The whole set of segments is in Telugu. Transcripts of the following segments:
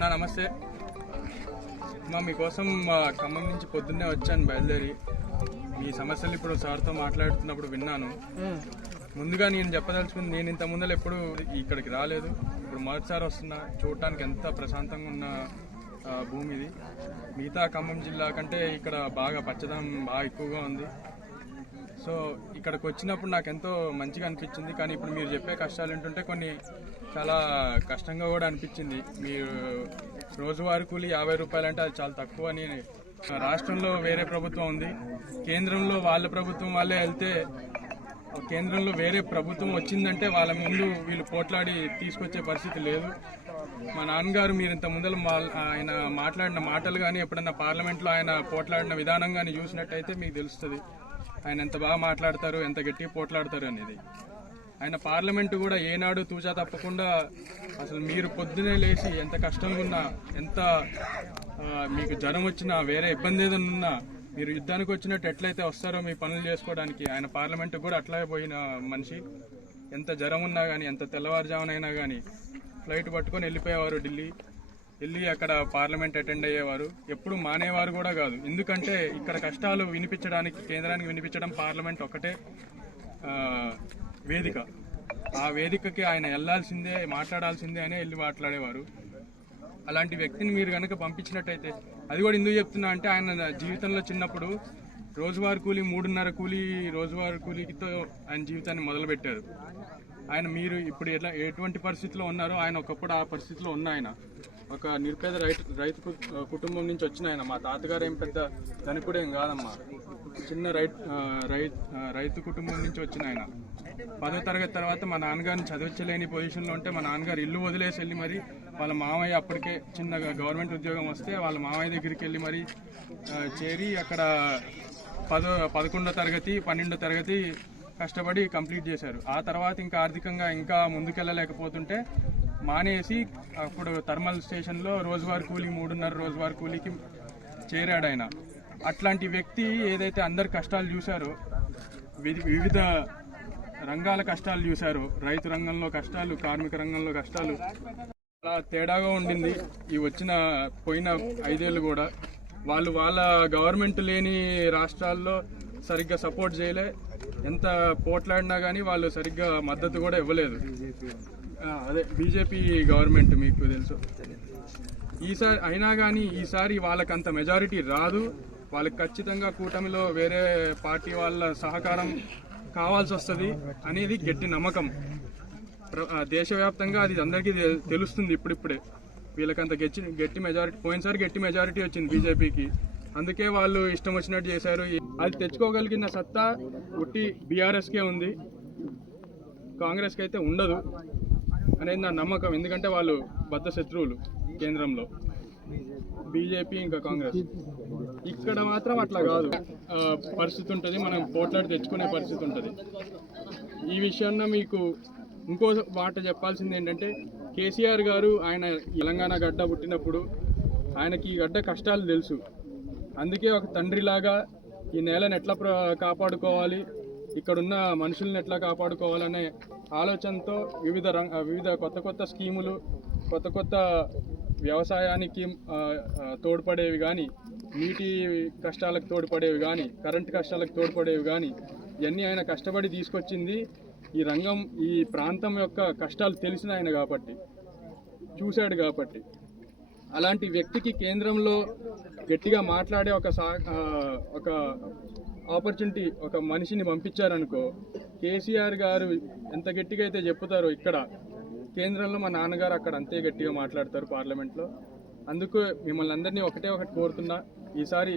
నా నమస్తే. మా మీకోసం మా ఖమ్మం నుంచి పొద్దున్నే వచ్చాను బయలుదేరి. మీ సమస్యలు ఇప్పుడు సార్తో మాట్లాడుతున్నప్పుడు విన్నాను. ముందుగా నేను చెప్పదలుచుకుంది నేను ఇంత ముందర ఎప్పుడు ఇక్కడికి రాలేదు. ఇప్పుడు మొదటిసారి వస్తున్నా చూడటానికి ఎంత ప్రశాంతంగా ఉన్న భూమి ఇది మిగతా ఖమ్మం జిల్లా కంటే ఇక్కడ బాగా పచ్చదనం బాగా ఎక్కువగా ఉంది. సో ఇక్కడికి వచ్చినప్పుడు నాకు ఎంతో మంచిగా అనిపించింది. కానీ ఇప్పుడు మీరు చెప్పే కష్టాలు ఏంటంటే కొన్ని చాలా కష్టంగా కూడా అనిపించింది. మీరు రోజువారీ కూలి యాభై రూపాయలు అంటే అది చాలా తక్కువ అని. రాష్ట్రంలో వేరే ప్రభుత్వం ఉంది. కేంద్రంలో వాళ్ళ ప్రభుత్వం వాళ్ళే వెళ్తే కేంద్రంలో వేరే ప్రభుత్వం వచ్చిందంటే వాళ్ళ ముందు వీళ్ళు పోట్లాడి తీసుకొచ్చే పరిస్థితి లేదు. మా నాన్నగారు మీరు ఇంత ముందర ఆయన మాట్లాడిన మాటలు కానీ ఎప్పుడన్నా పార్లమెంట్లో ఆయన పోట్లాడిన విధానం కానీ చూసినట్టయితే మీకు తెలుస్తుంది. ఆయన ఎంత బాగా మాట్లాడతారు ఎంత గట్టిగా పోట్లాడతారు అనేది. ఆయన పార్లమెంటు కూడా ఏనాడు తూచా తప్పకుండా అసలు మీరు పొద్దునే లేచి ఎంత కష్టంగా ఉన్నా ఎంత మీకు జ్వరం వచ్చినా వేరే ఇబ్బంది ఏదైనా ఉన్నా మీరు యుద్ధానికి వచ్చినట్టు ఎట్లయితే వస్తారో మీ పనులు చేసుకోవడానికి ఆయన పార్లమెంటు కూడా అట్లాగే పోయిన మనిషి. ఎంత జ్వరం ఉన్నా కానీ ఎంత తెల్లవారుజామునైనా కానీ ఫ్లైట్ పట్టుకొని వెళ్ళిపోయేవారు ఢిల్లీ. వెళ్ళి అక్కడ పార్లమెంట్ అటెండ్ అయ్యేవారు. ఎప్పుడు మానేవారు కూడా కాదు. ఎందుకంటే ఇక్కడ కష్టాలు వినిపించడానికి కేంద్రానికి వినిపించడం పార్లమెంట్ ఒకటే వేదిక. ఆ వేదికకి ఆయన వెళ్ళాల్సిందే మాట్లాడాల్సిందే అనే వెళ్ళి మాట్లాడేవారు. అలాంటి వ్యక్తిని మీరు కనుక పంపించినట్టయితే అది కూడా ఎందుకు చెప్తున్నా అంటే ఆయన జీవితంలో చిన్నప్పుడు రోజువారి కూలీ మూడున్నర కూలీ రోజువారి కూలీతో ఆయన జీవితాన్ని మొదలుపెట్టారు. ఆయన మీరు ఇప్పుడు ఎట్లా ఎటువంటి పరిస్థితిలో ఉన్నారో ఆయన ఒకప్పుడు ఆ పరిస్థితిలో ఉన్న ఆయన. ఒక నిరుపేద రైతు రైతు కుటుంబం నుంచి వచ్చిన ఆయన. మా తాతగారు ఏం పెద్ద ధనికుడేం కాదమ్మా. చిన్న రైతు రైతు కుటుంబం నుంచి వచ్చిన ఆయన. పదో తరగతి తర్వాత మా నాన్నగారిని చదివించలేని పొజిషన్లో ఉంటే మా నాన్నగారు ఇల్లు వదిలేసి వెళ్ళి మరి వాళ్ళ మామయ్య అప్పటికే చిన్నగా గవర్నమెంట్ ఉద్యోగం వస్తే వాళ్ళ మామయ్య దగ్గరికి వెళ్ళి మరి చేరి అక్కడ పదో పదకొండో తరగతి పన్నెండో తరగతి కష్టపడి కంప్లీట్ చేశారు. ఆ తర్వాత ఇంకా ఆర్థికంగా ఇంకా ముందుకెళ్ళలేకపోతుంటే మానేసి అప్పుడు థర్మల్ స్టేషన్లో రోజువారీ కూలీ మూడున్నర రోజువారీ కూలీకి చేరాడు ఆయన. అట్లాంటి వ్యక్తి ఏదైతే అందరు కష్టాలు చూశారో వివిధ రంగాల కష్టాలు చూశారో రైతు రంగంలో కష్టాలు కార్మిక రంగంలో కష్టాలు చాలా తేడాగా ఉండింది. ఈ వచ్చిన పోయిన ఐదేళ్ళు కూడా వాళ్ళు వాళ్ళ గవర్నమెంట్ లేని రాష్ట్రాల్లో సరిగ్గా సపోర్ట్ చేయలే. ఎంత పోట్లాడినా కానీ వాళ్ళు సరిగ్గా మద్దతు కూడా ఇవ్వలేదు. అదే బీజేపీ గవర్నమెంట్ మీకు తెలుసు. ఈసారి అయినా కానీ ఈసారి వాళ్ళకంత మెజారిటీ రాదు. వాళ్ళకి ఖచ్చితంగా కూటమిలో వేరే పార్టీ వాళ్ళ సహకారం కావాల్సి వస్తుంది అనేది గట్టి నమ్మకం. ప్ర- దేశవ్యాప్తంగా అది అందరికీ తె- తెలుస్తుంది ఇప్పుడిప్పుడే. వీళ్ళకంత గట్టి గట్టి మెజారిటీ పోయినసారి గట్టి మెజారిటీ వచ్చింది బీజేపీకి. అందుకే వాళ్ళు ఇష్టం వచ్చినట్టు చేశారు. అది తెచ్చుకోగలిగిన సత్తా ఉట్టి బీఆర్ఎస్కే ఉంది. కాంగ్రెస్కి అయితే ఉండదు. అనేది నా నమ్మకం. ఎందుకంటే వాళ్ళు బద్ద శత్రువులు కేంద్రంలో. బీజేపీ ఇంకా కాంగ్రెస్. ఇక్కడ మాత్రం అట్లా కాదు. పరిస్థితి ఉంటుంది. మనం పోట్లాడి తెచ్చుకునే పరిస్థితి ఉంటుంది. ఈ విషయంలో మీకు ఇంకో మాట చెప్పాల్సింది ఏంటంటే కేసీఆర్ గారు ఆయన తెలంగాణ గడ్డ పుట్టినప్పుడు ఆయనకి ఈ గడ్డ కష్టాలు తెలుసు. అందుకే ఒక తండ్రిలాగా ఈ నేలను ఎట్లా ప్ర కాపాడుకోవాలి ఇక్కడున్న మనుషుల్ని ఎట్లా కాపాడుకోవాలనే ఆలోచనతో వివిధ రంగ వివిధ కొత్త కొత్త స్కీములు కొత్త కొత్త వ్యవసాయానికి తోడ్పడేవి కానీ నీటి కష్టాలకు తోడ్పడేవి కానీ కరెంట్ కష్టాలకు తోడ్పడేవి కానీ ఇవన్నీ ఆయన కష్టపడి తీసుకొచ్చింది. ఈ రంగం ఈ ప్రాంతం యొక్క కష్టాలు తెలిసిన ఆయన కాబట్టి చూశాడు కాబట్టి. అలాంటి వ్యక్తికి కేంద్రంలో గట్టిగా మాట్లాడే ఒక సా ఒక ఆపర్చునిటీ ఒక మనిషిని పంపించారనుకో కేసీఆర్ గారు ఎంత గట్టిగా అయితే చెప్తారో ఇక్కడ కేంద్రంలో మా నాన్నగారు అక్కడ అంతే గట్టిగా మాట్లాడతారు పార్లమెంట్లో. అందుకు మిమ్మల్ని అందరినీ ఒకటే ఒకటి కోరుతున్నా ఈసారి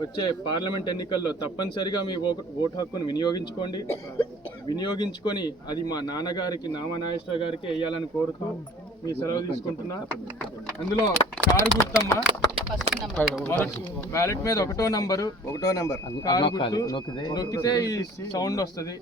వచ్చే పార్లమెంట్ ఎన్నికల్లో తప్పనిసరిగా మీ ఓ- ఓటు హక్కును వినియోగించుకోండి. వినియోగించుకొని అది మా నాన్నగారికి నామనాగేశ్వర గారికి వేయాలని కోరుతూ మీ సెలవు తీసుకుంటున్నా. అందులో కారు గుర్తమ్మ. బ్యాలెట్ మీద ఒకటో నంబరు. ఒకటో నెంబర్. నొక్కితే ఈ సౌండ్ వస్తుంది.